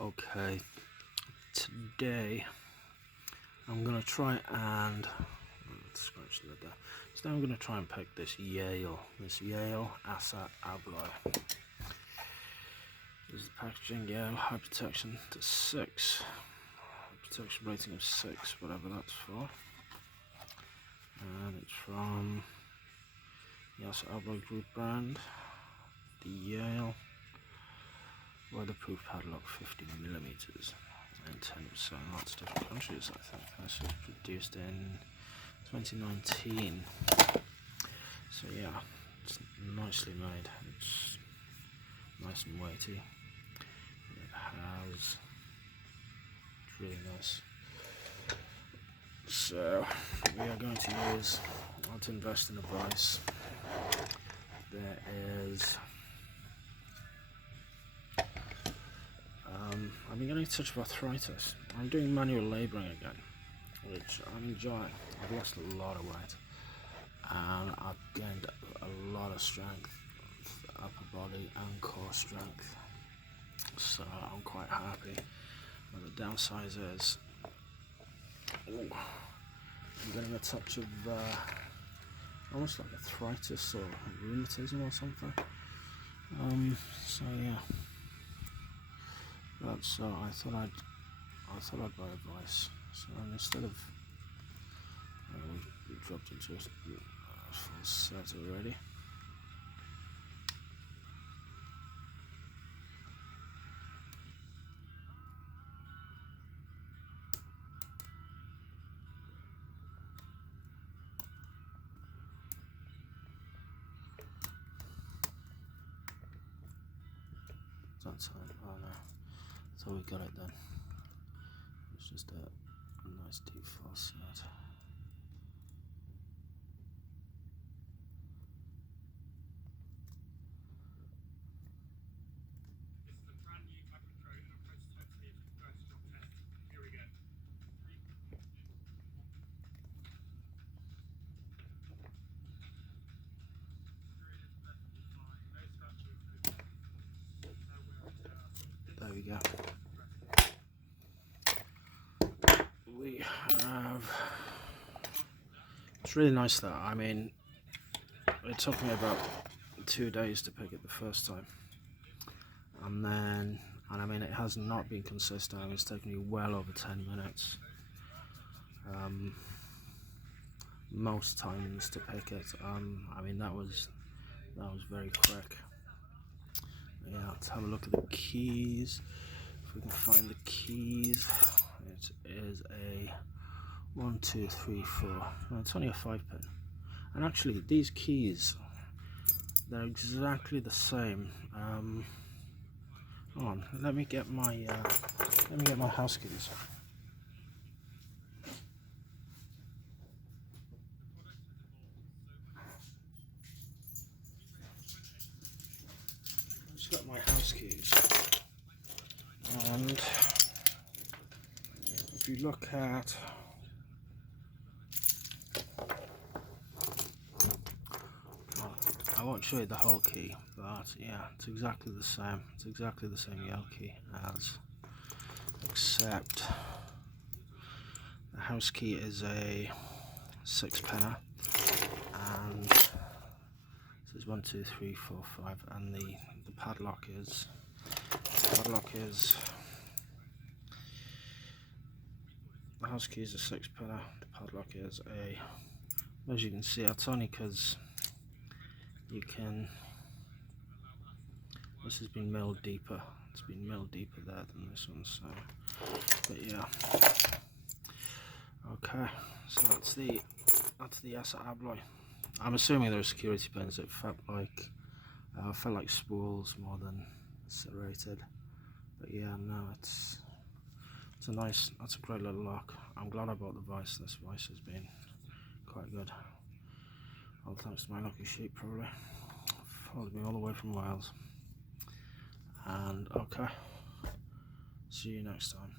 Okay, today I'm gonna try and scratch that there. So now I'm gonna try and pick this Yale Assa Abloy. This is the packaging. Yale, high protection to 6, protection rating of 6, whatever that's for, and it's from the Assa Abloy group brand. The Yale weatherproof padlock, 50mm, intended for selling in lots of different countries. I think this was produced in 2019. So yeah, it's nicely made. It's nice and weighty. It's really nice. So we are going to use, I want to invest in a vice. There is I've been getting a touch of arthritis. I'm doing manual labouring again, which I'm enjoying. I've lost a lot of weight and I've gained a lot of strength, upper body and core strength, so I'm quite happy. But the downside is I'm getting a touch of almost like arthritis or rheumatism or something. So yeah, so I thought I'd buy a vice. So instead of we dropped into a full set already. That time, oh no, so we got it then. It's just a nice deep full set. There we go. We have, it's really nice though. I mean, it took me about 2 days to pick it the first time, and I mean it has not been consistent. It's taken me well over 10 minutes most times to pick it. I mean that was very quick. Yeah, let's have a look at the keys. If we can find the keys, it is a 1, 2, 3, 4. No, it's only a 5-pin. And actually, these keys, they're exactly the same. Hold on, let me get my house keys. I just got my house keys, and if you look at, I won't show you the whole key, but yeah, it's exactly the same. It's exactly the same Yale key as, except the house key is a 6-pinner, and this is 1, 2, 3, 4, 5, and the padlock is the house key is a 6-pinner. The padlock is a, as you can see, it's only because you can, this has been milled deeper. It's been milled deeper there than this one, so, but yeah. Okay, so that's the Assa Abloy. I'm assuming there are security pins. It felt like spools more than serrated, but yeah, no, it's that's a great little lock. I'm glad I bought the vice. This vice has been quite good. All thanks to my lucky sheep, probably. Followed me all the way from Wales. And okay, see you next time.